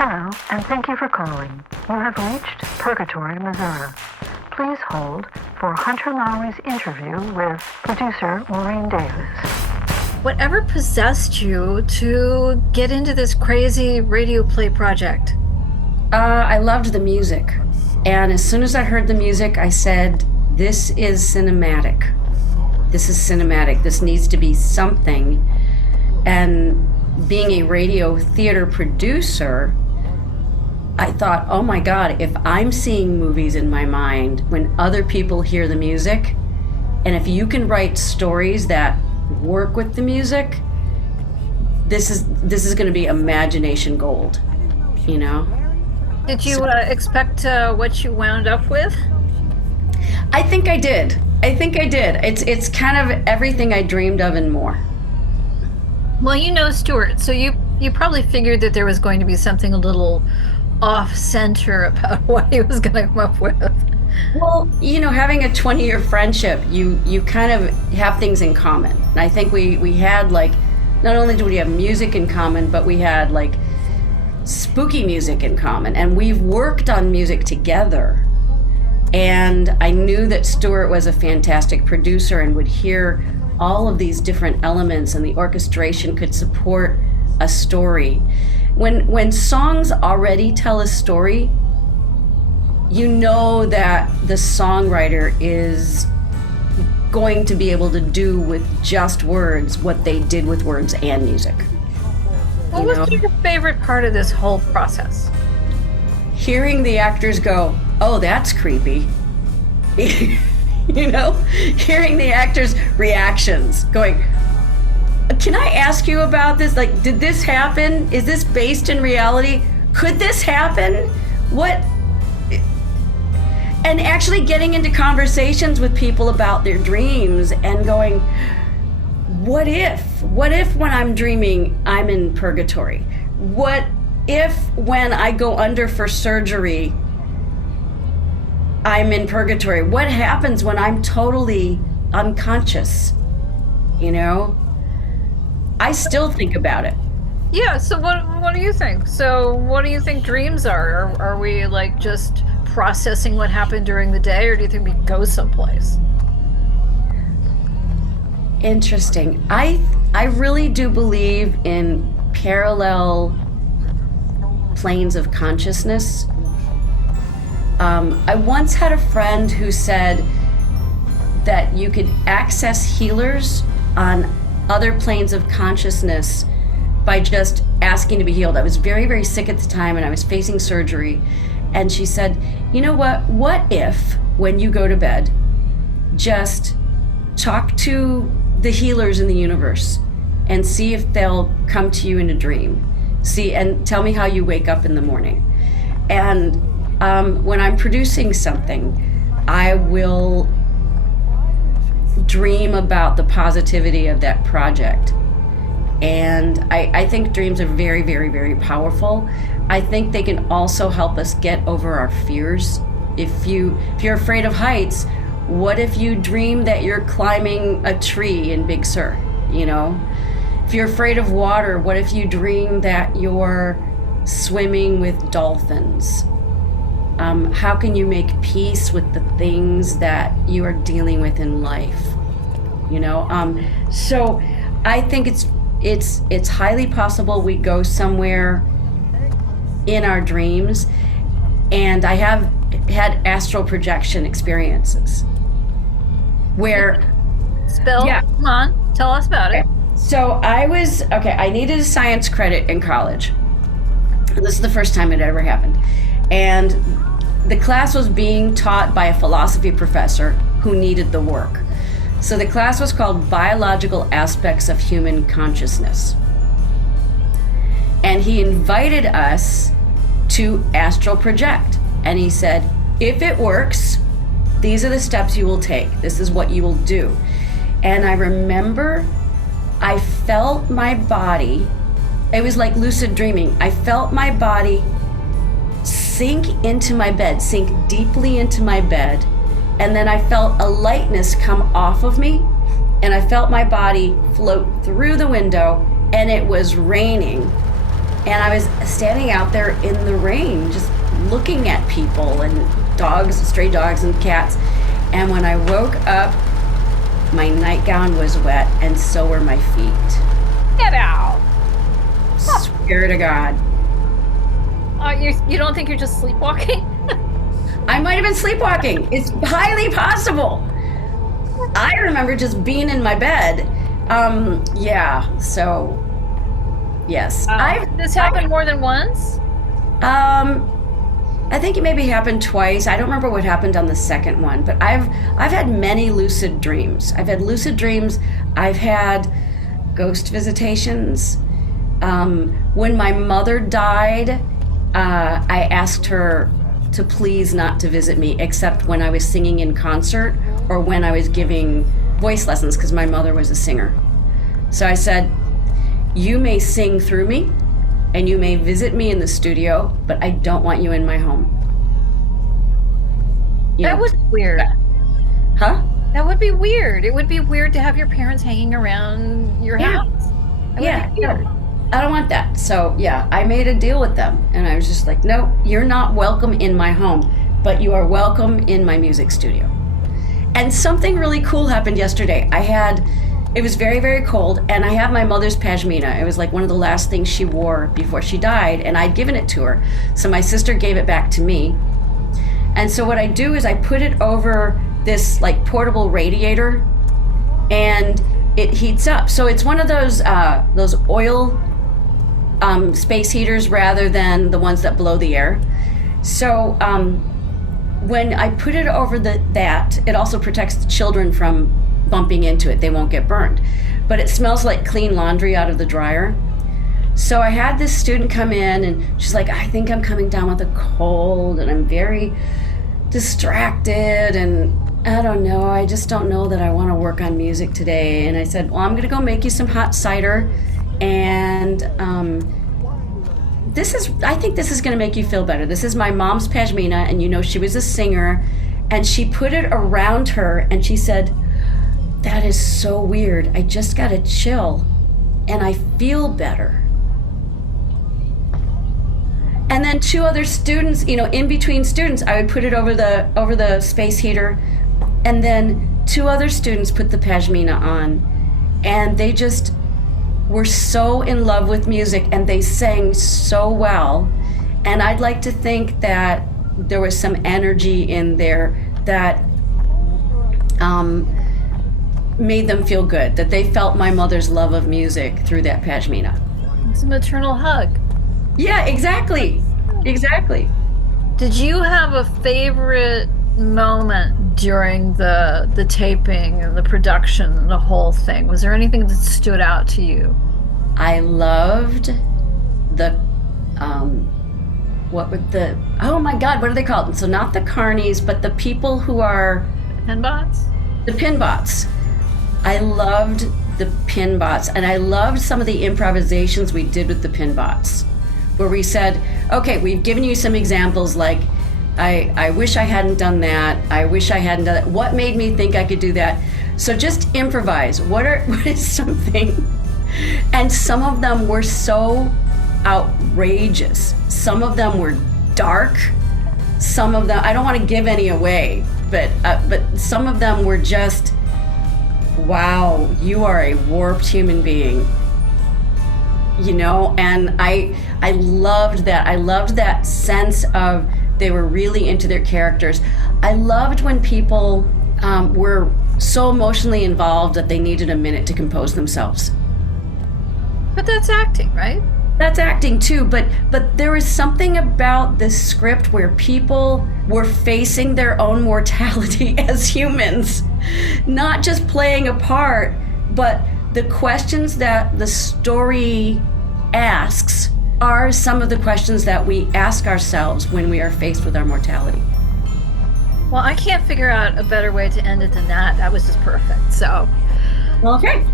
Hello, and thank you for calling. You have reached Purgatory, Missouri. Please hold for Hunter Lowry's interview with producer Maureen Davis. Whatever possessed you to get into this crazy radio play project? I loved the music. And as soon as I heard the music, I said, this is cinematic. This is cinematic. This needs to be something. And being a radio theater producer, I thought, oh my God, if I'm seeing movies in my mind when other people hear the music, and if you can write stories that work with the music, this is going to be imagination gold, you know? Did you expect what you wound up with? I think I did. It's kind of everything I dreamed of and more. Well, you know Stuart, so you probably figured that there was going to be something a little off-center about what he was going to come up with. Well, you know, having a 20-year friendship, you kind of have things in common. And I think we had, like, not only did we have music in common, but we had, like, spooky music in common. And we've worked on music together. And I knew that Stuart was a fantastic producer and would hear all of these different elements, and the orchestration could support a story. When songs already tell a story, you know that the songwriter is going to be able to do with just words what they did with words and music. What was your favorite part of this whole process? Hearing the actors go, oh, that's creepy. You know, hearing the actors' reactions, going, can I ask you about this? Like, did this happen? Is this based in reality? Could this happen? What? And actually getting into conversations with people about their dreams and going, what if when I'm dreaming, I'm in purgatory? What if when I go under for surgery, I'm in purgatory? What happens when I'm totally unconscious? You know? I still think about it. Yeah, so what do you think? So what do you think dreams are? Are we like just processing what happened during the day, or do you think we go someplace? Interesting. I really do believe in parallel planes of consciousness. I once had a friend who said that you could access healers on other planes of consciousness by just asking to be healed. I was very, very sick at the time and I was facing surgery. And she said, you know what if when you go to bed, just talk to the healers in the universe and see if they'll come to you in a dream. See, and tell me how you wake up in the morning. And when I'm producing something, I will dream about the positivity of that project. And I think dreams are very, very, very powerful. I think they can also help us get over our fears. If you're afraid of heights, what if you dream that you're climbing a tree in Big Sur, you know? If you're afraid of water, what if you dream that you're swimming with dolphins? How can you make peace with the things that you are dealing with in life? You know, so I think it's highly possible we go somewhere in our dreams, and I have had astral projection experiences where. Yeah. Come on, tell us about it. So I needed a science credit in college. This is the first time it ever happened. And the class was being taught by a philosophy professor who needed the work. So the class was called Biological Aspects of Human Consciousness. And he invited us to astral project. And he said, if it works, these are the steps you will take. This is what you will do. And I remember I felt my body, it was like lucid dreaming. I felt my body sink into my bed, sink deeply into my bed. And then I felt a lightness come off of me, and I felt my body float through the window, and it was raining And I was standing out there in the rain, just looking at people and dogs, stray dogs and cats. And when I woke up, my nightgown was wet, and so were my feet. Get out. Swear to God. You don't think you're just sleepwalking? I might have been sleepwalking. It's highly possible. I remember just being in my bed. So, yes. This happened more than once? I think it maybe happened twice. I don't remember what happened on the second one, but I've had many lucid dreams. I've had lucid dreams. I've had ghost visitations. When my mother died, I asked her to please not to visit me, except when I was singing in concert or when I was giving voice lessons, because my mother was a singer. So I said, you may sing through me and you may visit me in the studio, but I don't want you in my home. That was weird. Huh? That would be weird. It would be weird to have your parents hanging around your house. That would be weird. I don't want that. So I made a deal with them, and I was just like, no, you're not welcome in my home, but you are welcome in my music studio. And something really cool happened yesterday. It was very, very cold, and I have my mother's pashmina. It was like one of the last things she wore before she died, and I'd given it to her. So my sister gave it back to me. And so what I do is I put it over this like portable radiator, and it heats up. So it's one of those oil space heaters rather than the ones that blow the air. So when I put it over that, it also protects the children from bumping into it. They won't get burned. But it smells like clean laundry out of the dryer. So I had this student come in, and she's like, I think I'm coming down with a cold, and I'm very distracted, and I don't know, I just don't know that I want to work on music today. And I said, well, I'm going to go make you some hot cider, and I think this is going to make you feel better. This is my mom's pashmina, and she was a singer, and she put it around her, and she said, that is so weird. I just got a chill, and I feel better. And then two other students, in between students, I would put it over the space heater, and then two other students put the pashmina on, and they just were so in love with music, and they sang so well. And I'd like to think that there was some energy in there that made them feel good, that they felt my mother's love of music through that pashmina. It's a maternal hug. Yeah, exactly. Did you have a favorite moment during the taping and the production and the whole thing? Was there anything that stood out to you? I loved the oh my God, what are they called? So not the carnies, but the people who are Pinbots? The pinbots. I loved the pinbots, and I loved some of the improvisations we did with the pinbots, where we said, okay, we've given you some examples, like, I wish I hadn't done that. I wish I hadn't done that. What made me think I could do that? So just improvise. What is something? And some of them were so outrageous. Some of them were dark. Some of them, I don't want to give any away, but some of them were just, wow, you are a warped human being. And I loved that. I loved that sense of they were really into their characters. I loved when people were so emotionally involved that they needed a minute to compose themselves. But that's acting, right? That's acting too, but there was something about this script where people were facing their own mortality as humans, not just playing a part, but the questions that the story asks are some of the questions that we ask ourselves when we are faced with our mortality. Well, I can't figure out a better way to end it than that. That was just perfect. So, okay.